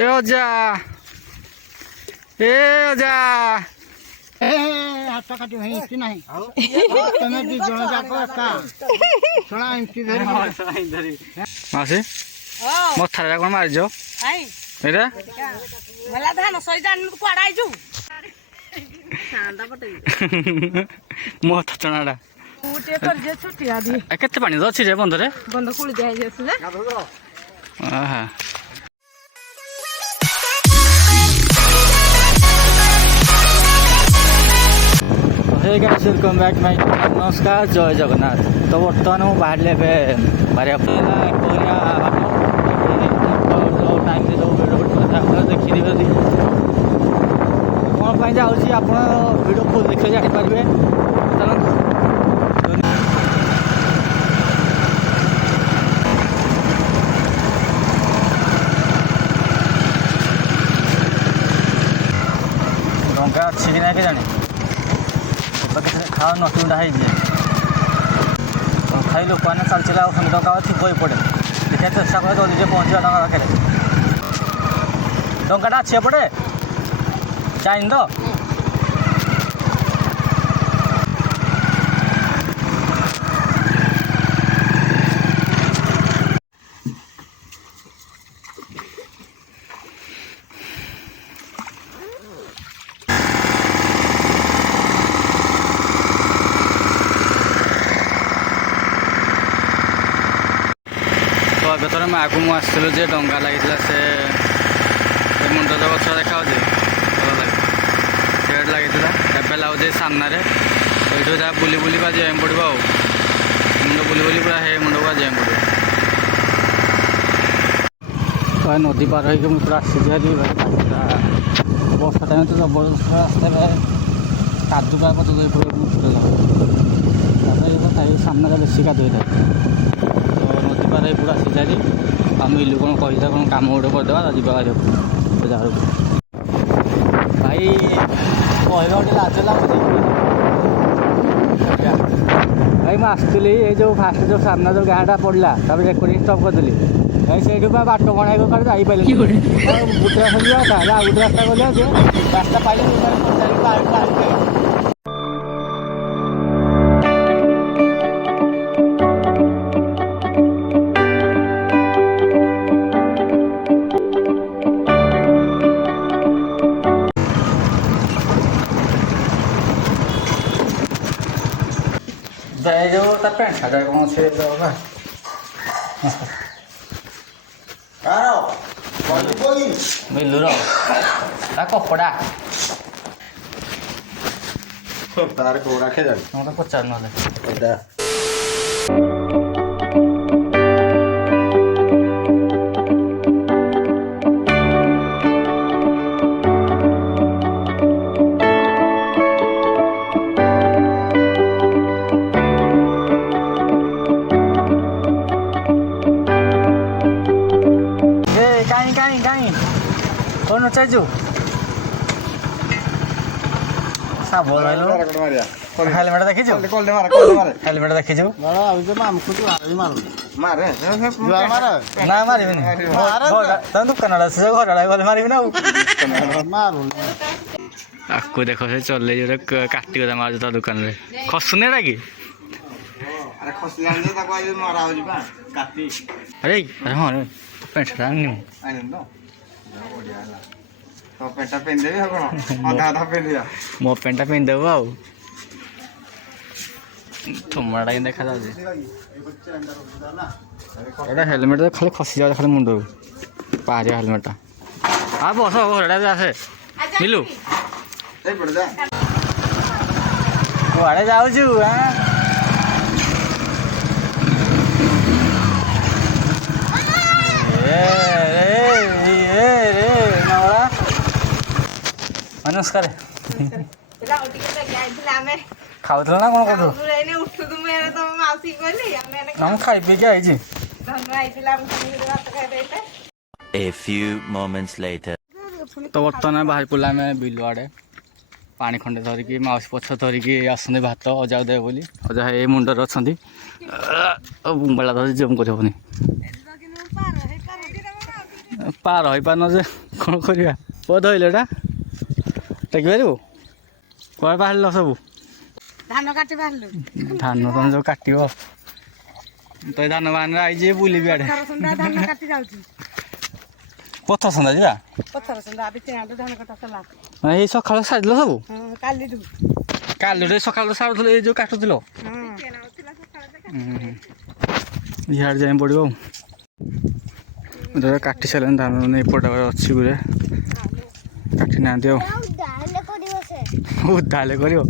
ए अजा ए अजा हाथ काटी भाई इतनी नहीं तुम्हें दी जण जाको का सोना इतनी धरी मासे मथारा कोन मार जो आई एरा भला धान सई जान कुआडाई जु सांडा पटे मथा चणाडा उटे कर जे छुट्टी आदी केते पानी अछि रे बंद रे बंद कुली जाय जे से आहा हे गाइस वेलकम बैक माय नमस्कार जय जगन्नाथ। तो बर्तमान मु बाहर ले बारे टाइम दे दो देखी देवे कौन पाई जाऊँ आप वीडियो फुल देखिए जापारे डा अच्छी कि ना के जाने खाओ नटुंडा है खाई लोक मैंने चल चला टका थी बही पड़े देखा चेषा कर जल्दी पहुँचा टका पाखे टंकाटा अच्छे पड़े चाइन तो मैं आगु मुझे जे डंगा लगी से मुंड गच देखा भल लगे सेट लगी लागे सामने ये जहाँ बुली बुली का जाए पड़ो मुंड बुली बुली पूरा हे मुंड का जाए पड़ो तो नदी पार हो पूरा आसी वर्षा टाइम तो जबरदस्त रास्ता कादू का पता सामने बेसी कादू होता है नदी पार पूरा सीधारी आम इलू कौन कही कौन कम गोटे करदे जीवा बाजार भाई कहवा गोटे लाज लगुच भाई मुझे आसुली ये जो फास्ट जो सामना जो गाँटा पड़ा तब रेकर्डिंग स्टप करदेली भाई से बाट बना जापारे गोटे रास्ता गोटे रास्ता गले रास्ता पाइले जो पैंट शार्ट कौन से बिल्लू कपड़ा तार को रखे जा पचार ना कौन चाहू सब हेलमेट देखी हेलमेट देखी ना मार तुम दुकान घर गले मारि ना आपको देख से चले जो काटी गदा मार दुकान में खसुने कि अरे हाँ पेंट शार्ट तो पेंटा पेन देबे कोन आधा आधा पेन दिया मो पेंटा पेन देबो आ थोमाडा के देखा जाउछे एटा हेलमेट तो खाली खसी जा खाली मुंडो पारिया हेलमेट आ बस घरडा आसे मिलू ए पड़ जा कुआडे जाउछु हां नमस्कार खाऊ ना कौन कौन खाई पी के आई A few moments later. तो बर्तमान बाहर पड़ा आम बिल आड़े पानी खंडे धरिकी माउस पछ धरिकी आसते भात अजा दे बोली अजा ये मुंडर अच्छा बेला धरी जम कर पार हो पार जे କ'ଣ କରିବା ପୁଅ ଧଇଲେ ଏଟା ଟେକିପାରିବୁ କୁଆଡ଼େ ବାହାରିଲ ସବୁ ଧାନ କାଟି ବାହାରିଲୁ ଧାନ ତମେ ସବୁ କାଟିବ ତ ଏ ଧାନ ବାହାନରେ ଆଇଛି ବୁଲିବି ଆଡ଼େ ସନ୍ଧ୍ୟା ଧାନ କାଟି ଯାଉଛି ପଥର ସନ୍ଧ୍ୟା ଯିବା ପଥର ସନ୍ଧ୍ୟା ବିଚାର ଧାନ କଟା ସଲା ମାନେ ଏଇ ସକାଳୁ ସାରିଲ ସବୁ କାଲିଠୁ କାଲି ସକାଳୁ ସାରୁଥିଲ ଏଇ ଯେଉଁ କାଟୁଥିଲ ଇଆଡ଼େ ଯାଇ ପଡ଼ିବ ଆଉ କାଟି ସାରିଲେଣି ଧାନ ଏପଟ ଅଛି ଗୁରେ କାଟି ନାହାନ୍ତି ଆଉ ଉଦାଲେ କରିବ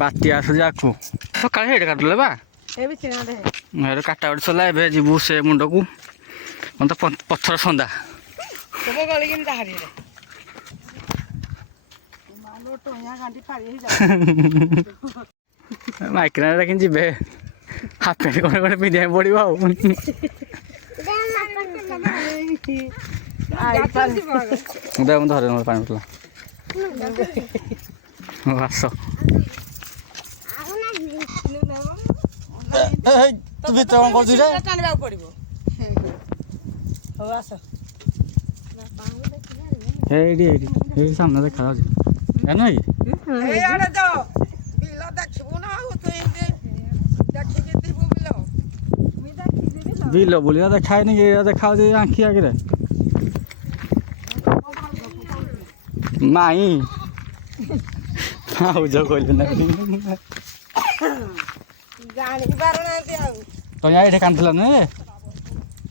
ବାତି ଆସୁଛି ଆକୁ ସକାଳେ ସେଇଟା କାଟୁଥିଲେ ବା ଏଇଟା କାଟା ଗୋଟେ ସରିଲା ଏବେ ଯିବୁ ସେ ମୁଣ୍ଡକୁ ତ ପଥର ସନ୍ଧ୍ୟା ସବୁ ଗଳିକିନି ବାହାରି ମାଇକିନା କିନ୍ତୁ ଯିବେ ହାଫ ପ୍ୟାଣ୍ଟ କ'ଣ ଗୋଟେ ପିନ୍ଧିବାକୁ ପଡ଼ିବ ଆଉ ମୁଁ ଧରେ ମୋର ପାଣି ବୋତଲ ହଉ ଆସ ତୁ ଭିତରେ କ'ଣ କରୁଛୁ ରେ ଟାଣିବାକୁ ପଡିବ ହଉ ଆସ ଏଇଠି ଏଇଠି ସାମ୍ନା ଦେଖାଯାଉଛି ଜାଣିନ କି ଏଇଆଡେ ଯାଅ ବିଲ ଦେଖିବୁ ନା ଆଉ ତୁ ଏମିତି ଦେଖିକି ଯିବୁ ବିଲ ବିଲ ବୁଲିବା ଦେଖାଏନି କି ଏଇଟା ଦେଖାଯାଉଛି ଆଖି ଆଗରେ ମାଇଁ ଭାଉଜ କହିଲେ ନା ଜାଣି ପାରୁନାହାନ୍ତି ଆଉ ତମେ ଏଇଠି କାନ୍ଦୁଥିଲା ନୁହେଁ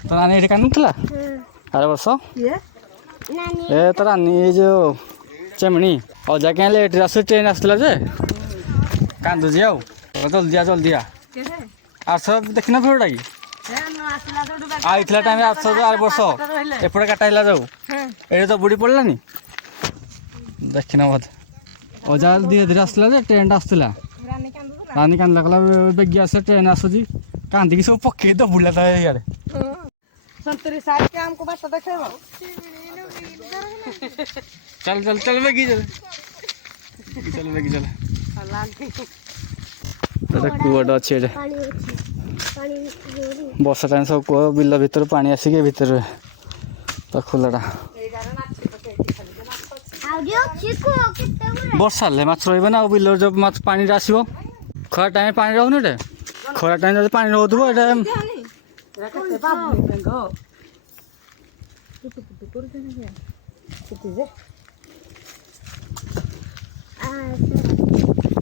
ତୋ ନାନୀ ଏଇଠି କାନ୍ଦୁଥିଲା ଆର ବର୍ଷ ଏ ତ ରାନୀ ଏଇ ଯେଉଁ ଚେମଣି ଅଜା କାହିଁ ଲେଟ୍ରେ ଆସୁ ଟ୍ରେନ୍ ଆସିଥିଲା ଯେ କାନ୍ଦୁଛି ଆଉ ଜଲ୍ଦି ଆ ଆରଥର ଦେଖିନ ଫେରଟା କି ଆଇଥିଲା ଟାଇମ୍ ଆରଥର ଆର ବର୍ଷ ଏପଟେ କାଟା ହେଲା ଯାଉ ଏଇଠି ତ ବୁଡ଼ି ପଡ଼ିଲାନି ଦେଖିନ ବୋଧେ ଅଜା ଧୀରେ ଧୀରେ ଆସିଥିଲା ଯେ ଟ୍ରେନ୍ଟା ଆସୁଥିଲା ରାନୀ କାନ୍ଦିଲା କହିଲା ବେଗି ଆସେ ଟ୍ରେନ୍ ଆସୁଛି କାନ୍ଦିକି ସବୁ ପକେଇ ଦବୁଡ଼ିଲା ତା ଇଆଡ଼େ संतरी साइड के हमको बात देखेबो चल बेगी चल এটা কুয়াটা ଅଛି ଏଠି ବର୍ଷା ଟାଇମ୍ ସବୁ କୂଅ ବିଲ ଭିତରୁ ପାଣି ଆସିକି ଭିତରେ ତ ଖୋଲାଟା ବର୍ଷା ହେଲେ ମାଛ ରହିବ ନା ଆଉ ବିଲରେ ଯେଉଁ ମାଛ ପାଣିରେ ଆସିବ ଖରା ଟାଇମ୍ ପାଣି ରହୁନି ଏଠି ଖରା ଟାଇମ୍ ଯଦି ପାଣି ରହୁଥିବ ଏଇଟା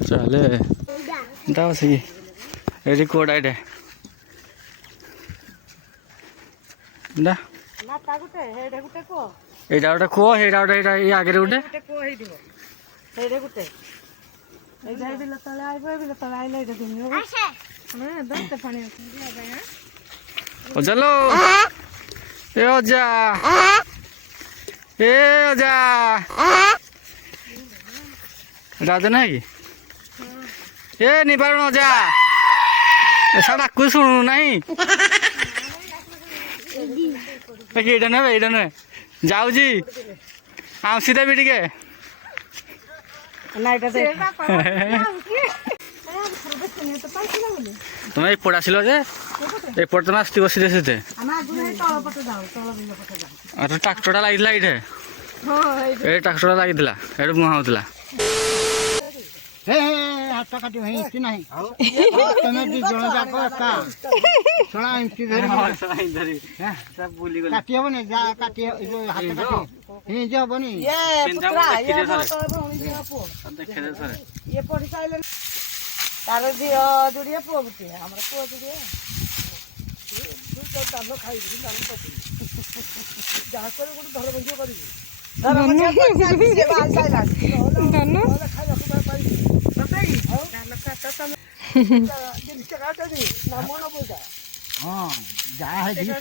ଚାଲେ ଏଇଟା ବସିକି ଏଇଠି କୁଆଟା ଏଇଟା ଏଇଟା ଏଇଟା ଗୋଟେ କୁଅ ସେଇଟା ଗୋଟେ ଏଇଟା ଏଇ ଆଗରେ ଗୋଟେ ଅଜାଲୋ ଏ ଅଜା ରାଜା ନାହିଁ କି ଏ ନିବାରଣ ଅଜା ଏସା ଡାକୁ ଶୁଣୁ ନାହିଁ ଏଇଟା ନୁହେଁ ଯାଉଛି ଆଉଁସି ଦେବି ଟିକେ ତମେ ଏପଟେ ଆସିଲ ଯେ ଏପଟେ ତମେ ଆସିଥିବ ସିଧେ ସିଧେ ଟ୍ରାକ୍ଟରଟା ଲାଗିଥିଲା ଏଇଠି ଏଇ ଟ୍ରାକ୍ଟରଟା ଲାଗିଥିଲା ଏଇଠି ବୁହା ହଉଥିଲା ହାତ କାଟିବ ଏମିତି ନାହିଁ ତମେ ଦି ଜଣ ଯାକ ଏକା ଶୁଣା ଏମିତି କାଟି ହବନି ଯା କାଟି ହାତ କାଟି ଏମିତି ହବନି ତାର ଝିଅ ଯୋଡ଼ିଏ ପୁଅ ଗୋଟିଏ ଆମର ପୁଅ ଯୋଡ଼ିଏ ଯାହା କରି ଗୋଟେ ଧର ବଞ୍ଚିବ କରିବି ହଁ ଯାହା ହେଇଛି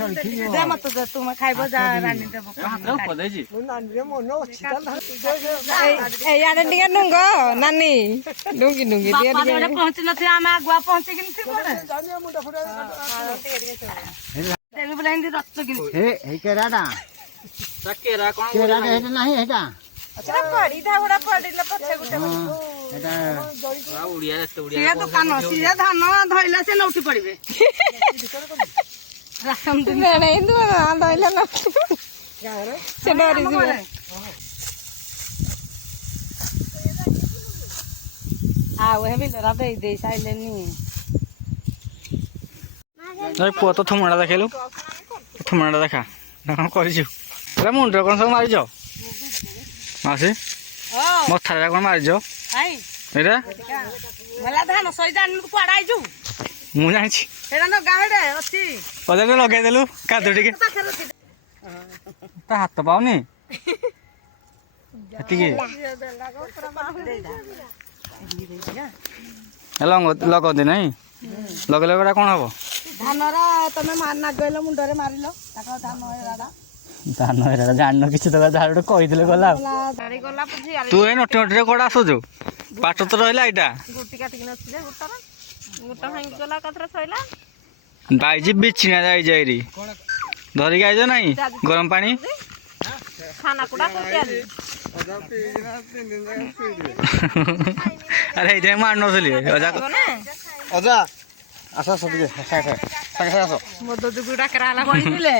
ତୁମେ ଖାଇବ ଯାହା ରାନ୍ଧି ଦେବ ଏଇଆଡେ ଟିକେ ଡୁଙ୍ଗ ନାନୀ ଡୁଙ୍ଗି ପହଞ୍ଚି ନଥିବ ଆମେ ଆଗୁଆ ପହଞ୍ଚିକିନି ଥିବ ଏଇ କେରାଟା କେରାଟା ହେଇଟା ନାହିଁ ହେଇଟା ଦୋକାନ ସିଏ ଧାନ ଧଇଲା ସେ ନଉଠି ପଡିବେ ସେ ଡରିଯିବ ଆଉ ହେ ବିଲରା ଦେଇ ସାଇଲେନି ନାଇଁ ପୁଅ ତ ଥୁମଣା ଦେଖେଇଲୁ ଥୁମଣାଟା ଦେଖା କ'ଣ କରିଛୁ ଏଇଟା ମୁଣ୍ଡରେ କ'ଣ ସବୁ ମାରିଛ ମାଉସୀ ମଥାରେ କ'ଣ ମାରିଛ ଏଇଟା ଭଲ ଧାନ ସଇ ଜାଣିଲୁ କୁଆଡେ ଆଇଛୁ ମୁଁ ଜାଣିଛି ସେଇଟା ତ ଗାଁରେ ଅଛି ପଦାରେ ଲଗେଇଦେଲୁ କାଦୁ ଟିକେ ତା ହାତ ପାଉନି ଏତିକି ଲଗାଉନ୍ତି ନାଇଁ ଲଗେଇଲେ ଏଇଟା କ'ଣ ହବ ଧାନର ତମେ ନାଗେଇଲ ମୁଣ୍ଡରେ ମାରିଲ ତାଙ୍କ ଧାନ ଏରାଟା ଧାନ ଏଇଟା ଜାଣିନ କିଛି ତ ଯାହା ଗୋଟେ କହିଥିଲେ ଗଲା ଆଉ ଗଲା ବୁଝି ତୁ ଏ ନଟି ନଟିରେ କୁଆଡ଼େ ଆସୁଛୁ ପାଟ ତ ରହିଲା ଏଇଟା ଗୁଟି କାଟିକି ନଥିଲେ ଗୁଟ ଭାଙ୍ଗି ଗଲା ଏକାଥରେ ସଇଲା ବାଇଜି ବିଛିଣା ଯାଇଛି ଏଇଠି ଧରିକି ଆଇଛ ନାଇଁ ଗରମ ପାଣି ଖାନା କୁଡା କରୁଛି ଆଜି ଆରେ ଏଇଥିପାଇଁ ମାରୁ ନଥିଲି ଅଜା ଆସ ଆସ ଟିକେ ସାଙ୍ଗେ ସାଙ୍ଗେ ଆସ ମଦ ଯୋଗୁ ଡାକରା ହେଲା କହିଥିଲେ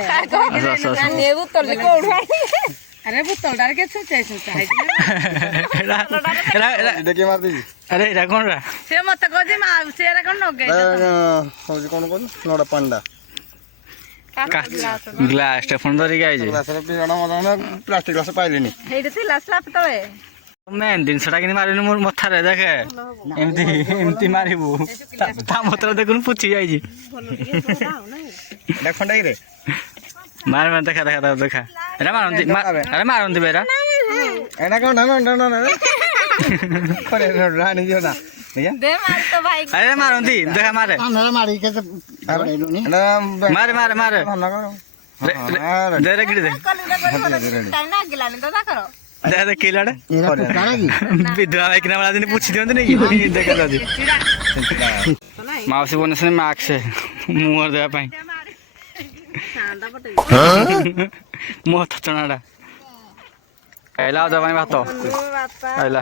ଏ ବୋତଲଟି କୋଉଠୁ ଆଣିଲେ ଆରେ ବୋତଲଟାରେ କେ ଛୁଚାଇ ଛୁଚା ଦେଖି ମାରିଦେବି ଆରେ ଏଇଟା କ'ଣ ସେ ମତେ କହୁଛି ମାଉସୀ ଏରା କଣ ନଗେଇ ହଉଛି କ'ଣ କହୁଛୁ ନଡ଼ା ପାଣିଟା ଗ୍ଲାସଟା ଫୋନ ଧରିକି ଆଇଛି ଗ୍ଲାସରେ ପିଇବାଟା ମଜା ପ୍ଲାଷ୍ଟିକ ଗ୍ଲାସ ପାଇଲିନି ହେଇଠି ଥିଲା ସ୍ଲାପ ତଳେ ମେନ୍ ଜିନିଷଟା କିନ୍ତୁ ମାରିନୁ ମୋ ମଥାରେ ଦେଖେ ଏମିତି ଏମିତି ମାରିବୁ ତା ମତରେ ଦେଖୁନୁ ପୁଛି ଯାଇଛି ଏଇଟା ଖଣ୍ଡାଇରେ ମାର ମାର ଦେଖା ଦେଖା ଦେଖା ଏଟା ମାରନ୍ତି ଆରେ ମାରନ୍ତି ବେରା ଏଇଟା କ'ଣ ଆଣିଯିବ ନା ଦେ ମାର ତ ଭାଇ ଆରେ ମାରନ୍ତି ଦେଖା ମାରେ ମାରିକି କେତେ ମାରେ ମାରେ ମାରେ ଦେ ରେଗିଡ଼ି ଦେ କାଇଁ ନାଗିଲାନି ତ ତାଙ୍କର ଦେଖା ଦେଖିଲାଡେ ବିଧବା ଭାଇକିନା ବେଳା ଦିନ ପୁଛି ଦିଅନ୍ତି ନାଇଁ ଦେଖା ଯାଉଛି ମାଉସୀ ବନେଇଛନ୍ତି ମାସ୍କ ମୁହଁରେ ଦେବା ପାଇଁ ମୁହଁ ଥଚଣାଟା ଖାଇଲା ଅଜା ପାଇଁ ଭାତ ଖାଇଲା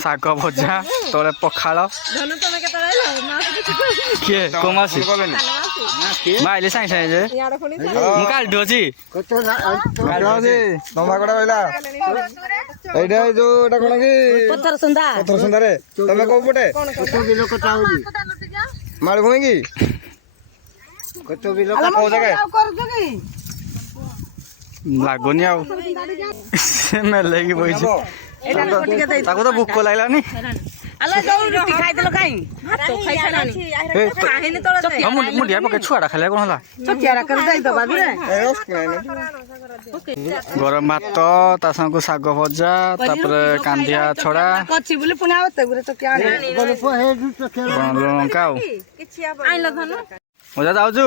ଶାଗ ଭଜା ତଳେ ପଖାଳ କିଏ କୋଉ ମାଉସୀ ମା ଆଇଲି ସାଙ୍ଗେ ସାଙ୍ଗେ ଯେ ମୁଁ କାଲିଠୁ ଅଛି ତମ୍ବାକଟା ରହିଲା ଏଇଟା ଯୋଉ ଏଟା କ'ଣ କି ପଥର ସୁନ୍ଦରରେ ତମେ କୋଉ ପଟେ ମାଳଭୂମି କି କୋଉ ଜାଗା ଲାଗୁନି ଆଉ ସେ ମେଲେଇକି ବଇଛି ତାକୁ ତ ଭୋକ ଲାଗିଲାନି ମୁଣ୍ଡିଆ ପକେଇ ଛୁଆଟା ଖାଇଲେ କ'ଣ ହେଲା ଗରମ ଭାତ ତା ସାଙ୍ଗକୁ ଶାଗ ଭଜା ତାପରେ କାନ୍ଦିଆ ଛଡ଼ା ଲଙ୍କା ଆଉ ମଜା ଯାଉଛୁ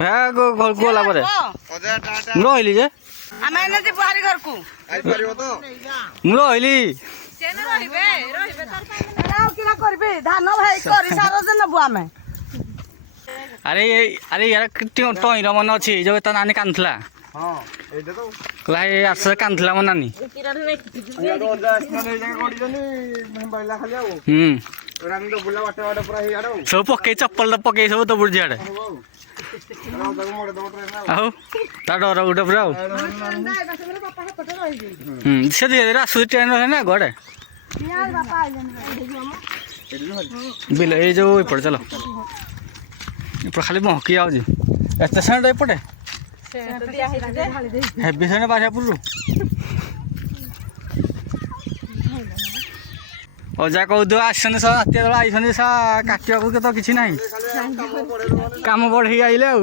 ଘରକୁ ଗଲା ପରେ ମୁଁ ରହିଲି ଯେ ମୁଁ ରହିଲି ଧାନ ଭାଇ କରି ସାର ନେବୁ ଆମେ ଆରେ ଆରେ ୟାର ଟଇଁର ମନେ ଅଛି ଯୋଉ ତା ନାନୀ କାନ୍ଦୁଥିଲା କହିଲା ଏ ଆସ କାନ୍ଦୁଥିଲା ମୋ ନାନୀ ସବୁ ପକେଇ ଚପଲ ପକେଇ ସବୁ ତ ବୁଢୀ ଝିଆଡେ ଆଉ ତା ଡର ଗୋଟେ ପୁରା ଆଉ ସେ ଧୀରେ ଧୀରେ ଆସୁଛି ଟ୍ରେନ ରହେ ନା ଗଡ଼େ ବିଲ ଏଇ ଯୋଉ ଏପଟେ ଚାଲ ଏପଟେ ଖାଲି ମହକି ଯାଉଛି ଏତେ ସେଣ୍ଟ ଏପଟେ ହେବି ସେଣ୍ଟ ବାରିଆପୁରରୁ ଅଜା କହୁଥିବ ଆସିଛନ୍ତି ସା ରାତି ବେଳ ଆଇଛନ୍ତି ସା କାଟିବାକୁ ତ କିଛି ନାହିଁ କାମ ବଢ଼େଇ ଆଇଲେ ଆଉ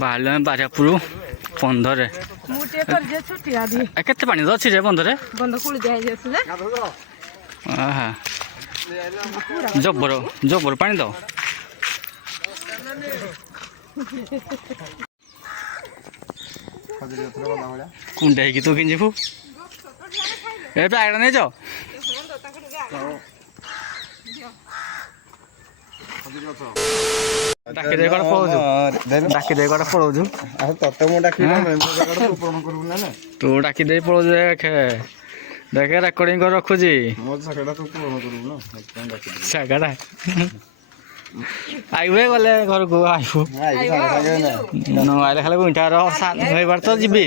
ବାହାରିଲେ ବାରିଆପୁର ବନ୍ଧରେ କେତେ ପାଣି ଅଛି ରେ ବନ୍ଧରେ ଜବର ଜବର ପାଣି ତ କୁଣ୍ଡା ହେଇକି ତୁ କିଣି ଯିବୁ ଏ ପ୍ୟାକେଟ ନେଇଛ ଡାକି ଦେଇ କୁଆଡ଼େ ପଳଉଛୁ ଡାକି ଦେଇ କୁଆଡ଼େ ପଳଉଛୁ ତତେ ମୁଁ ଡାକିବି ତୁ ଡାକି ଦେଇ ତୁ ଡାକି ଦେଇ ପଳଉଛୁ ଦେଖେ ଦେଖେ ରେକର୍ଡିଂ କରି ରଖୁଛି ମୋ ଶାଖାଟା ତୁ ପୂରଣ କରିବୁ ନା ସେଥିପାଇଁ ଡାକିଦେଲି। ଜାଗାଟା ଆଇବୁ ଗଲେ ଘରକୁ ଆଇବୁ ନ ଆଇଲେ ଖାଲି ଗୁଇଁଠାର ହେଇବାର ତ ଯିବି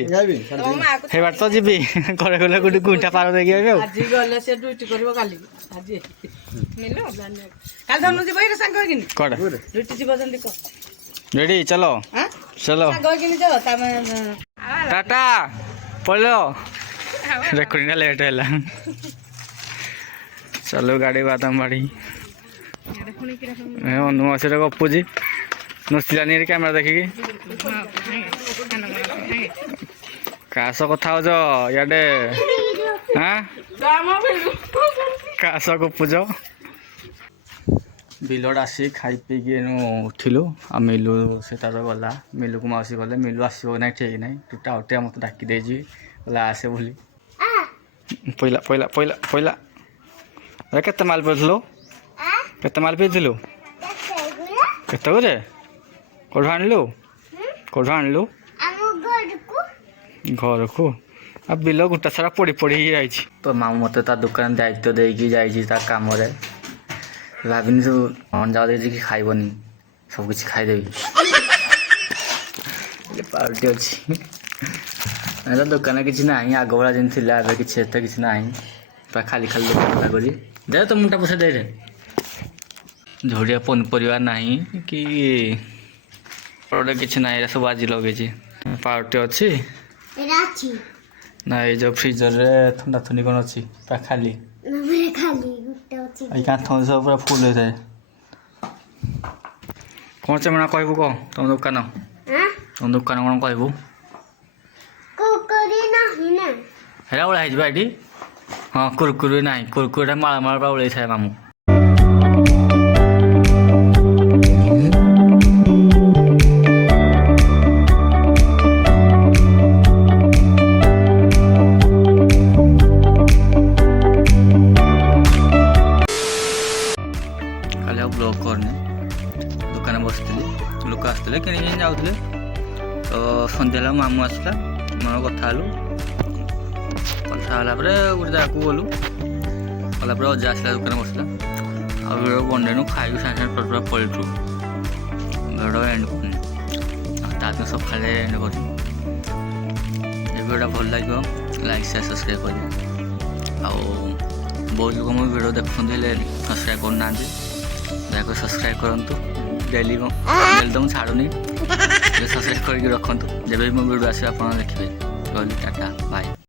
ହେଇବାର ତ ଯିବି ଘରେ ଗଲେ ଗୋଟେ ଗୁଇଁଠା ପାର ଦେଇକି ଆଇବି ଆଉ ଆଜି ଗଲେ ସେ ଡ୍ୟୁଟି କରିବ କାଲି ଆଜି କାଲି ଧନୁ ଯିବ ଏଇରେ ସାଙ୍ଗ ହେଇକିନି କಡೆ ଡ୍ୟୁଟି ଯିବ ଯେମିତି କହ ରେଡି ଚलो ଆଁ ଚलो ସାଙ୍ଗ ହେଇକିନି ଯାଅ ତମେ ଟାଟା ପଳେଇଲ ରେକର୍ଡିଂଟା ଲେଟ୍ ହେଲା ଚାଲୁ ଗାଡ଼ି ବାଦାମ ବାଡ଼ି ଅନୁମାସରେ ଗପୁଛି ନୁଚିଲାନି କ୍ୟାମେରା ଦେଖିକି କାହା ସହ କଥା ହଉଛ ଇଆଡ଼େ ହାଁ କାହା ସହ ଗପୁଛ ବିଲଡ଼ ଆସି ଖାଇ ପିଇକି ଏନୁ ଉଠିଲୁ ଆଉ ମିଲୁ ସେ ତାର ଗଲା ମିଲୁକୁ ମାଉସୀ ଗଲେ ମିଲୁ ଆସିବ କି ନାହିଁ ଠିକ୍ ନାହିଁ ତୁ ଟାଉଟିଆ ମୋତେ ଡାକି ଦେଇଛି ଗଲା ଆସେ ବୋଲି ପଇଲା ପଇଲା ପଇଲା ପଇଲା ଆରେ କେତେ ମାଲ ପିଇଥିଲୁ କେତେ ମାଲ ପିଇଥିଲୁ କେତେ ଗୁରେ କେଉଁଠୁ ଆଣିଲୁ କେଉଁଠୁ ଆଣିଲୁ ଘରକୁ ଆଉ ବିଲ ଗୋଟା ସାରା ପଡ଼ି ପଡ଼ି ଯାଇଛି ତ ମାମୁଁ ମୋତେ ତା ଦୋକାନ ଦାୟିତ୍ୱ ଦେଇକି ଯାଇଛି ତା କାମରେ ଭାବିନି ସବୁ ଅଣ୍ଡା ଦେଇକି ଖାଇବନି ସବୁକିଛି ଖାଇଦେବି ପାଉଟି ଅଛି ତା ଦୋକାନରେ କିଛି ନାହିଁ ଆଗ ଭଳିଆ ଯେମିତି ଥିଲା ଏବେ କିଛି ଏତେ କିଛି ନାହିଁ ପୁରା ଖାଲି ଖାଲି ଦୋକାନ ଲାଗୁଛି ଦେ ତ ମୁଣ୍ଡା ପଇସା ଦେଇରେ ଝଡ଼ିଆ ପନିପରିବା ନାହିଁ କି କିଛି ନାହିଁ ଏରା ସବୁ ଆଜି ଲଗେଇଛି ପାଉଟି ଅଛି ନା ଏଇ ଯେଉଁ ଫ୍ରିଜରରେ ଥଣ୍ଡା ଥଣ୍ଡି କ'ଣ ଅଛି ପୁରା ଖାଲି ଏଇ କାନ୍ଥ ସବୁ ପୁରା ଫୁଲ ହେଇଥାଏ କ'ଣ ଚେମଣା କହିବୁ କହ ତମ ଦୋକାନ ତମ ଦୋକାନ କ'ଣ କହିବୁ ହେରା ଓଳା ହେଇଯିବା ଏଠି ହଁ କୁରକୁରି ନାହିଁ କୁରକୁରିଟା ମାଳ ମାଳ ପୁରା ଓଳେଇଥାଏ ମାମୁଁ କାଲି ଆଉ ବ୍ଲଗ୍ କରିନି ଦୋକାନରେ ବସିଥିଲି ଲୋକ ଆସିଥିଲେ କିଣିକି ଯାଉଥିଲେ ତ ସନ୍ଧ୍ୟା ହେଲା ମାମୁଁ ଆସିଲା ମାମୁଁ କଥା ହେଲୁ କଥା ହେଲା ପରେ ଗୋଟେ ଜାଗାକୁ ଗଲୁ ଗଲା ପରେ ଅଜା ଆସିଲା ଦୋକାନ ବସିଲା ଆଉ ଭିଡ଼ିଓ ବନେଇନୁ ଖାଇବୁ ସାଙ୍ଗେ ସାଙ୍ଗେ ପୁରା ପଳେଇଛୁ ଭିଡ଼ିଓ ଏଣ୍ଡ କରୁନି ଆଉ ତାଦିନ ସକାଳେ ଏଣ୍ଡ କରିବୁ ଏ ଭିଡ଼ିଓଟା ଭଲ ଲାଗିବ ଲାଇକ୍ ସେୟାର ସବସ୍କ୍ରାଇବ୍ କରିବେ ଆଉ ବହୁତ ଲୋକ ମୋ ଭିଡ଼ିଓ ଦେଖୁଛନ୍ତି ହେଲେ ସବସ୍କ୍ରାଇବ୍ କରୁନାହାନ୍ତି ଦୟାକରି ସବସ୍କ୍ରାଇବ୍ କରନ୍ତୁ ଡେଲି ତ ମୁଁ ଛାଡ଼ୁନି ସବସ୍କ୍ରାଇବ୍ କରିକି ରଖନ୍ତୁ ଯେବେ ବି ମୋ ଭିଡ଼ିଓ ଆସିବ ଆପଣ ଦେଖିବେ ରହିଲି ଟାଟା ବାଏ